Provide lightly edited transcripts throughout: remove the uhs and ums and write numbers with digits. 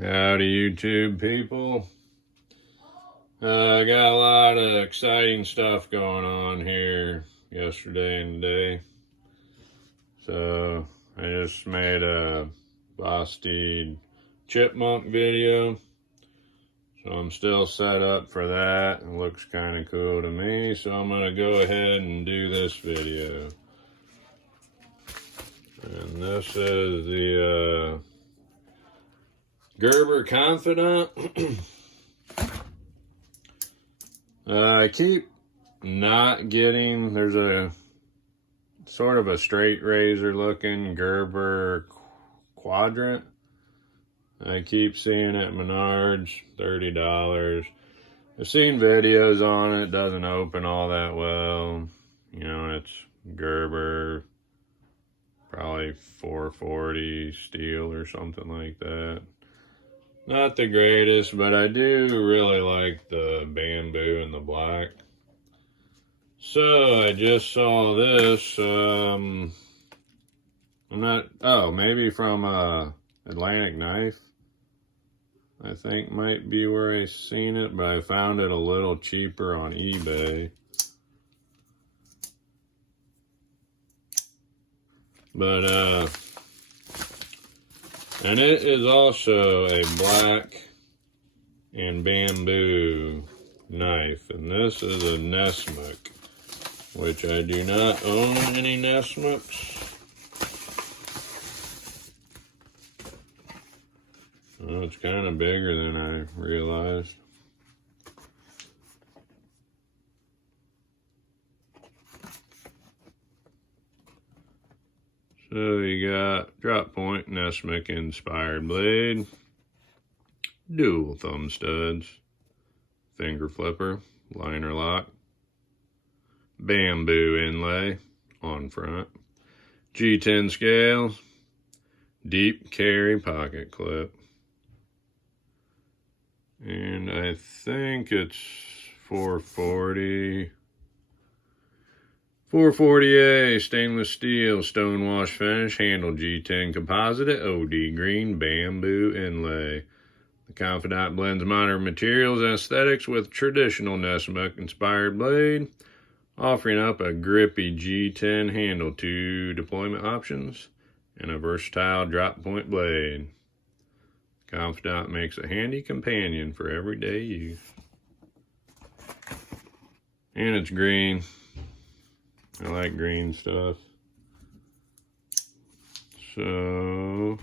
Howdy, YouTube people. I got a lot of exciting stuff going on here yesterday and today. So I just made a Boston chipmunk video. So I'm still set up for that. It looks kind of cool to me. So I'm going to go ahead and do this video. And this is the Gerber Confidant. I keep not getting, there's a sort of a straight razor looking Gerber Quadrant. I keep seeing it at Menards, $30. I've seen videos on it, doesn't open all that well. You know, it's Gerber, probably 440 steel or something like that. Not the greatest, but I do really like the bamboo and the black. So I just saw this, maybe from Atlantic Knife. I think might be where I seen it, but I found it a little cheaper on eBay. But, and it is also a black and bamboo knife. And this is a Nessmuk, which I do not own any Nessmuks. Well, it's kind of bigger than I realized. So you got drop point Nessmuk inspired blade, dual thumb studs, finger flipper, liner lock, bamboo inlay on front, G10 scales, deep carry pocket clip, and I think it's 440A stainless steel stonewash finish, handle G10 composite, OD green bamboo inlay. The Confidant blends modern materials and aesthetics with traditional Nessmuk inspired blade, offering up a grippy G10 handle, 2 deployment options, and a versatile drop point blade. Confidant makes a handy companion for everyday use. And it's green. I like green stuff. So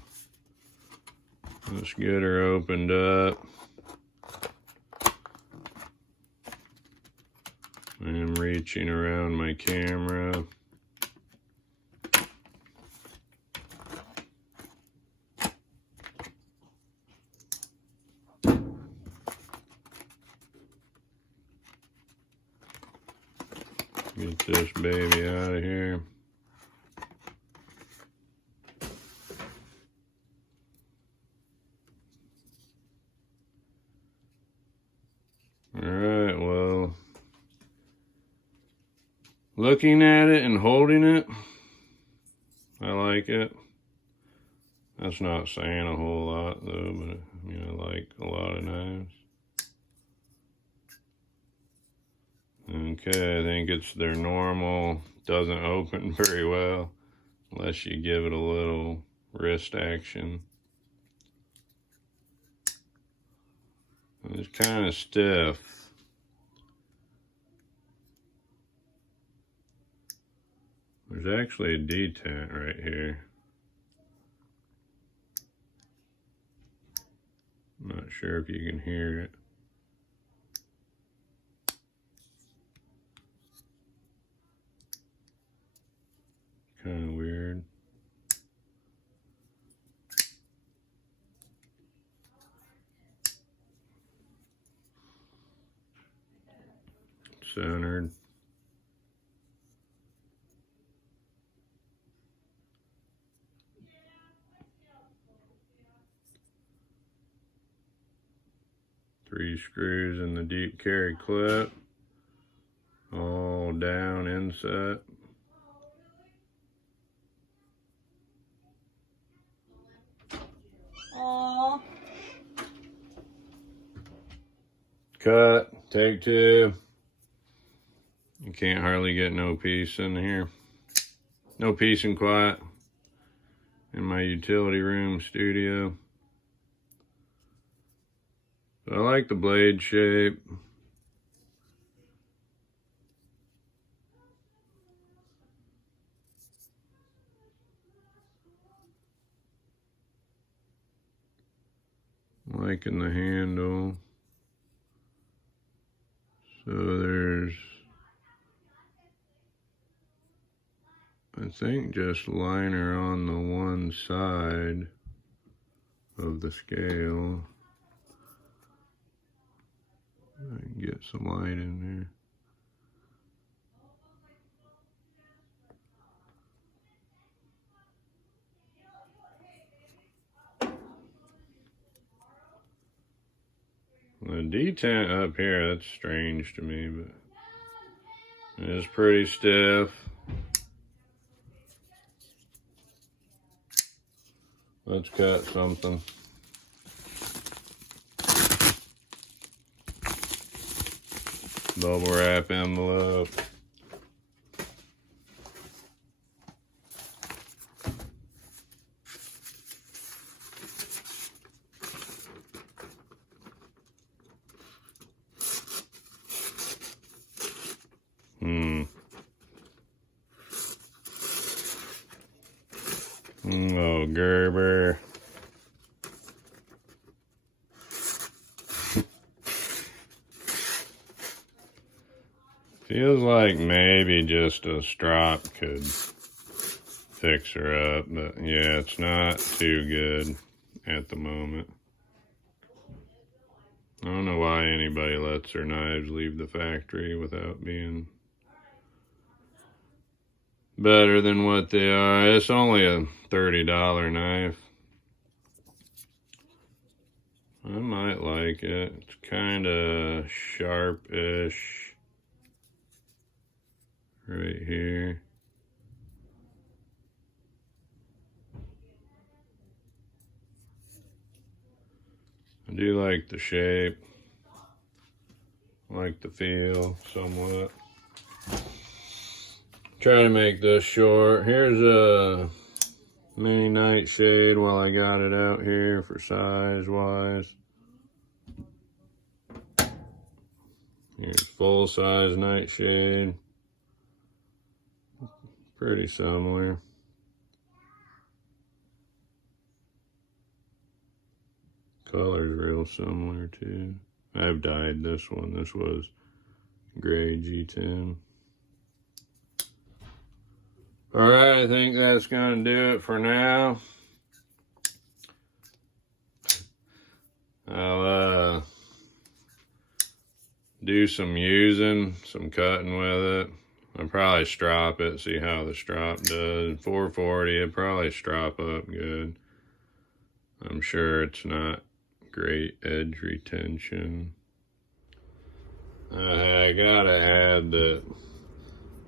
let's get her opened up. I'm reaching around my camera. Get this baby out of here. Alright, well, looking at it and holding it, I like it. That's not saying a whole lot though, but I like a lot of knives. Okay, I think it's their normal, doesn't open very well unless you give it a little wrist action. It's kind of stiff. There's actually a detent right here. I'm not sure if you can hear it. Kind of weird. Centered. Three screws in the deep carry clip. All down inset. Aww. Cut, take two. You can't hardly get no peace in here. No peace and quiet in my utility room studio. So I like the blade shape. Liking the handle. So there's, I think, just liner on the one side of the scale. I can get some light in there. The detent up here, that's strange to me, but it is pretty stiff. Let's cut something. Bubble wrap envelope. Oh, Gerber. Feels like maybe just a strop could fix her up, but yeah, it's not too good at the moment. I don't know why anybody lets their knives leave the factory without being better than what they are. It's only a $30 knife. I might like it. It's kind of sharpish right here. I do like the shape. I like the feel somewhat. Try to make this short. Here's a mini nightshade while I got it out here for size wise. Here's full size nightshade. Pretty similar. Color's real similar too. I've dyed this one. This was gray G10. All right, I think that's gonna do it for now. I'll do some using, some cutting with it. I'll probably strop it, see how the strop does. 440, it'd probably strop up good. I'm sure it's not great edge retention. I gotta add that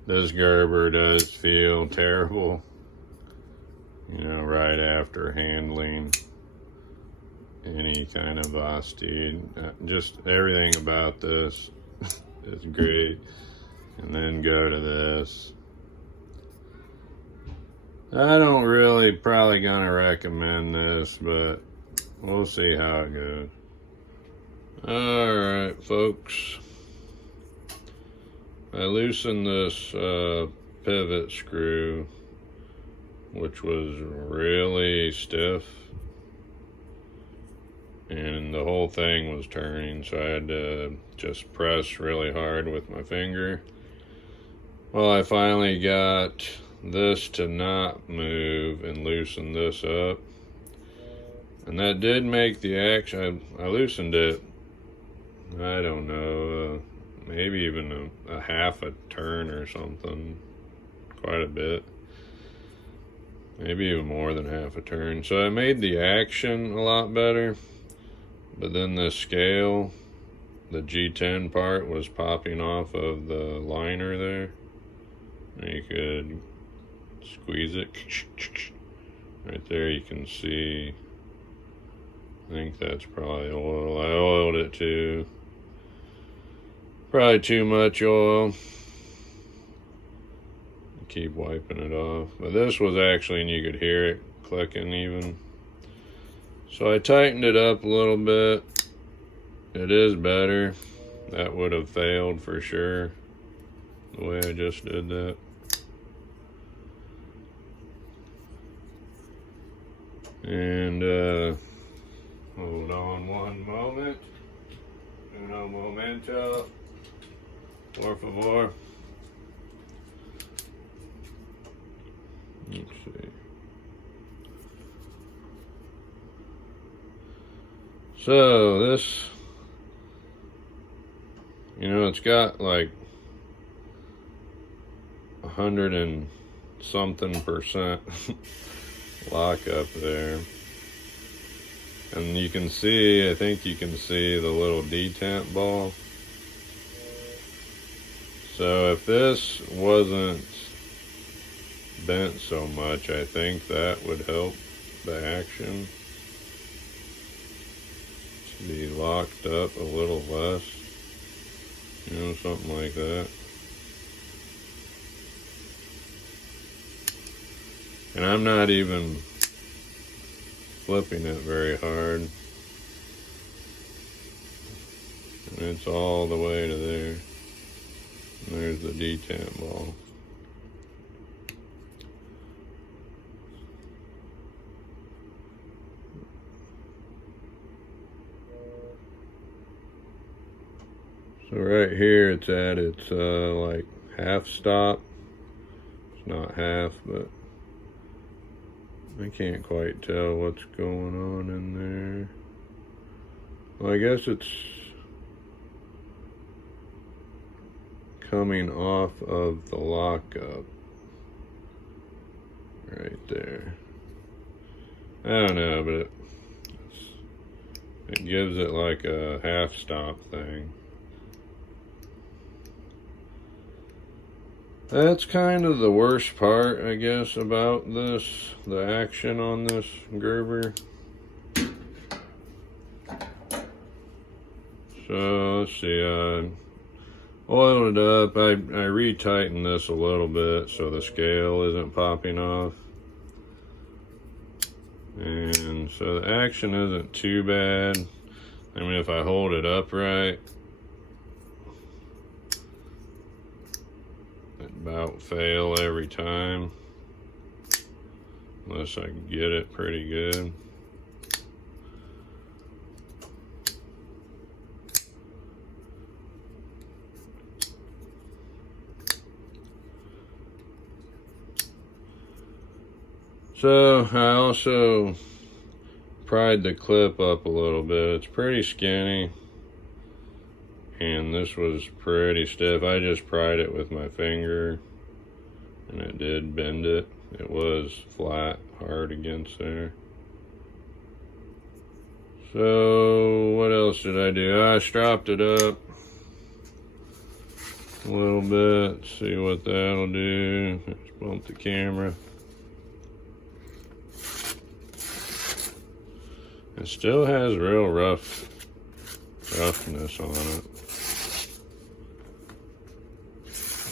this Gerber does feel terrible, you know, right after handling any kind of Vosteed. Just everything about this is great. And then go to this. I don't really probably gonna recommend this, but we'll see how it goes. All right, folks. I loosened this pivot screw, which was really stiff, and the whole thing was turning, so I had to just press really hard with my finger. Well, I finally got this to not move and loosen this up, and that did make the action. I loosened it, I don't know, maybe even a half a turn or something, quite a bit, maybe even more than half a turn. So I made the action a lot better, but then the scale, the G10 part was popping off of the liner there. And you could squeeze it right there. You can see, I think that's probably oil. I oiled it too. Probably too much oil. Keep wiping it off. But this was actually, and you could hear it clicking even. So I tightened it up a little bit. It is better. That would have failed for sure, the way I just did that. And hold on one moment. Uno momento. Por favor. Let's see. So this, it's got like 100 and something percent lock up there. And you can see, I think you can see the little detent ball. So if this wasn't bent so much, I think that would help the action to be locked up a little less, something like that. And I'm not even flipping it very hard. And it's all the way to there. And there's the detent ball. So right here it's at its like half stop. It's not half, but I can't quite tell what's going on in there. Well, I guess it's coming off of the lockup right there. I don't know, but it gives it like a half stop thing. That's kind of the worst part, I guess, about this, the action on this Gerber. So let's see, I oiled it up. I retightened this a little bit so the scale isn't popping off. And so the action isn't too bad. I mean, if I hold it upright, about fail every time, unless I can get it pretty good. So I also pried the clip up a little bit. It's pretty skinny. And this was pretty stiff. I just pried it with my finger and it did bend it. It was flat, hard against there. So what else did I do? I stropped it up a little bit. See what that'll do. Let's bump the camera. It still has real roughness on it.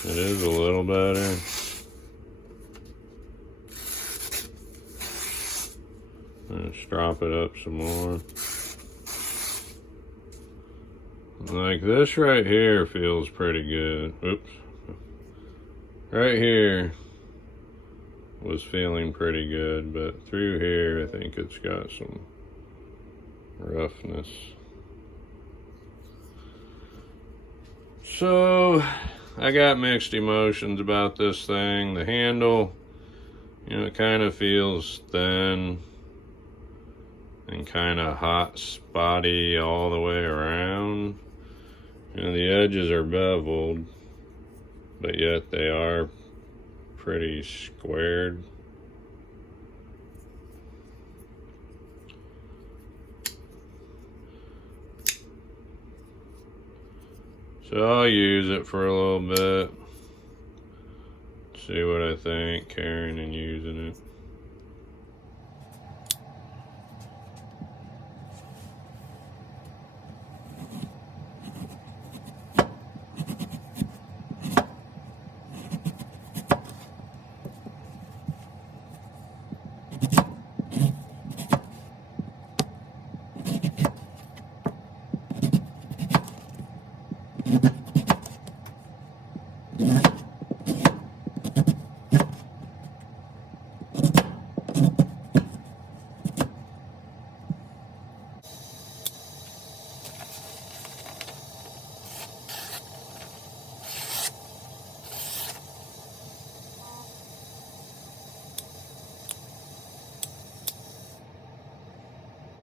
It is a little better. Let's strop it up some more. Like this right here feels pretty good. Oops. Right here was feeling pretty good, but through here I think it's got some roughness. So I got mixed emotions about this thing. The handle, it kind of feels thin and kind of hot, spotty all the way around. The edges are beveled, but yet they are pretty squared. So I'll use it for a little bit, see what I think, carrying and using